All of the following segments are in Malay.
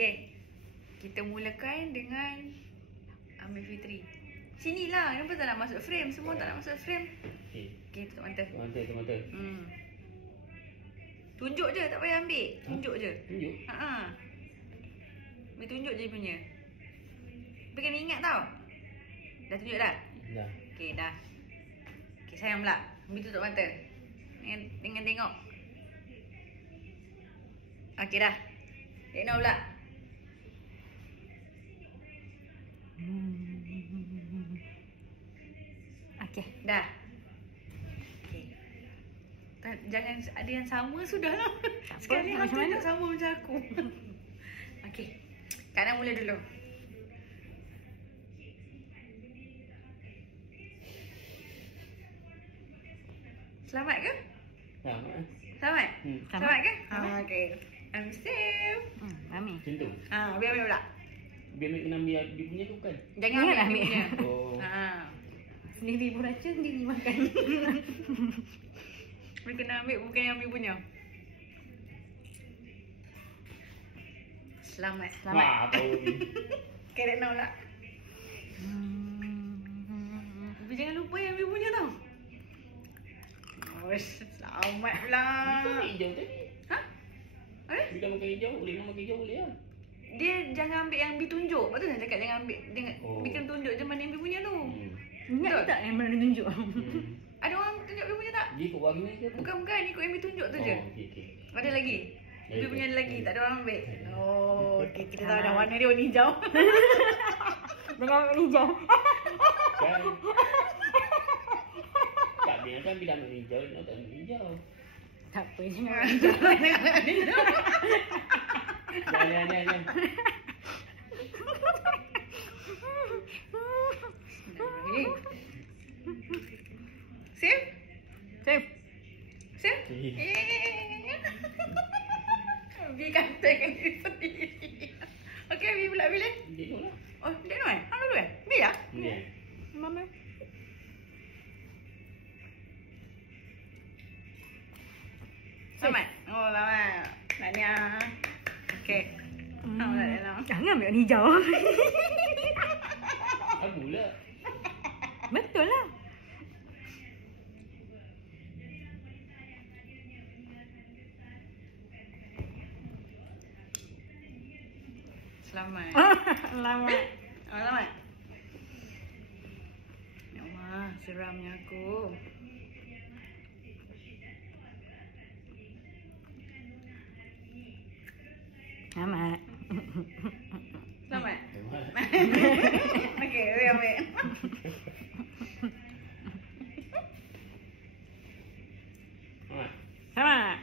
Okay. Kita mulakan dengan Amir Fitri. Sinilah. Kenapa tak nak masuk frame? Semua tak nak masuk frame. Okay, tutup mata. Tutup mata. Tunjuk je, tak payah ambil. Tunjuk je. Tunjuk? Ambil tunjuk je punya. Tapi kena ingat tau. Dah tunjuk dah? Dah. Okay, dah. Okay, sayang pula. Ambil tutup mata. Dengan tengok. Okay, dah. Tengok pula. Okay, dah. Okay. Jangan ada yang sama sudahlah. Sekali hang tunjuk sama macam aku. Okay. Kak Nan mula dulu. Selamat ke? Selamat. Selamat? Selamat ke? Okay. I'm safe. Mami. Macam tu? Biar ambil pula. Biar kena ambil dia punya tu bukan? Jangan ambil dia punya. Oh. Sendiri beraca, sendiri makan. Dia kena ambil, bukan yang ambil punya. Selamat. Wah, tahu ni. Kerek nak pula. Tapi jangan lupa yang ambil punya tau. Oh, selamat pula. Makan hijau tadi. Eh? Bila makan hijau, boleh nak makan hijau boleh lah. Dia jangan ambil yang ambil tunjuk. Betul tak cakap jangan ambil. Bikin tunjuk je mana yang ambil punya tu. Ingat tak yang mana dia tunjuk? Ada orang tunjuk ambil punya tak? Dia ikut warna ke apa? Bukan, ikut yang ambil tunjuk tu je. Okey. Ada lagi? Ambil punya ada lagi, tak ada orang ambil. Oh, okay, kita tahu dah warna dia warna hijau. Dengan warna hijau. Kan? Tak biar kan bila ambil hijau, nak tak ambil hijau. Tak apa, jangan warna hijau. Jangan. Safe? Safe. Safe? Bi katakan diri sendiri. Okey, Bi pula bila? Dia tu lah. Oh, dia no eh? Hang dulu eh? Bi ya? Ya. Mama. Selamat. Oh, selamat. Tahniah. Okey. Jangan ambil warna hijau. Aku pula. Betul lah. Selamat. Selamat. Selamat. Ya Allah, seramnya aku. Selamat. Selamat. Okey, ambil. Selamat.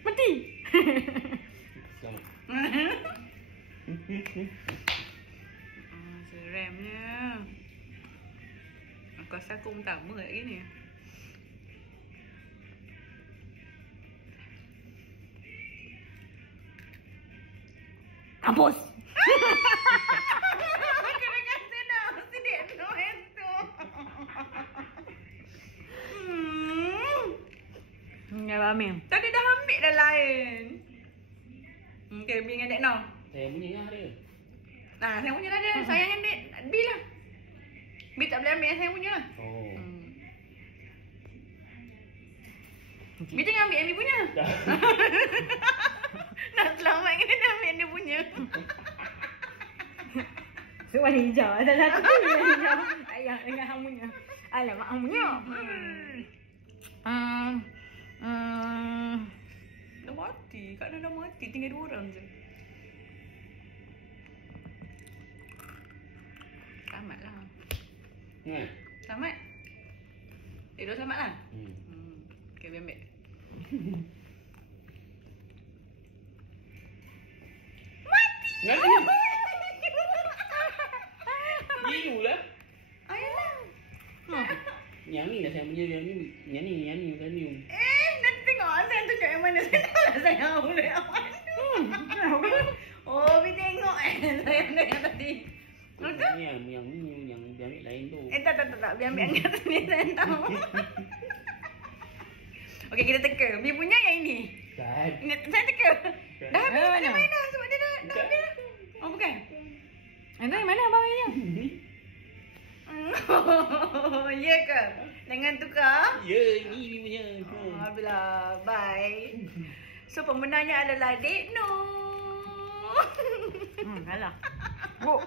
Mati. Selamat. Seramnya. Aku rasa aku pertama kat gini. Kampus. Kadang-kadang sedap. Sedap no itu. Ya, Amir. Tadi dah ambil dah lain. Okay, Bi dengan Dek Noh. Saya punya yang ada. Nah, saya punya dah ada. Sayang dengan Dek Bi lah. Bi tak boleh ambil yang saya punya lah. Oh. Bi jangan ambil yang Bi punya. Nak selamat kan dia ambil dia punya. So, warna hijau. Ada satu tu warna hijau. Ayah dengan hamunya. Alamak, hamunya. Dah mati. Kak Nan dah mati. Tinggal 2 orang je. Selamat lah. Selamat. Dua selamat lah. Okay, Bi ambil. Nanti. Biru lah. Ayolah. Yang ni dah saya punya, yang ni bukan ni. Nanti tengok saya tunjuk yang mana. Saya tak lah saya boleh yang mana. Oh, Bi tengok Ni yang dia ambil lain tu. Tak. Biar ambil angkat sini saya tahu. Okey, kita teka. Mi punya yang ini. Kan. Ini saya teka. Dah habis Mana? tak main dah sebab dia dah habis. Oh bukan. Itu yang mana abang punya? Ya ke? Jangan tukar. Ya, ini mi punya. Alhamdulillah. Bye. So pemenangnya adalah Dek Noh. Kalah. Bu.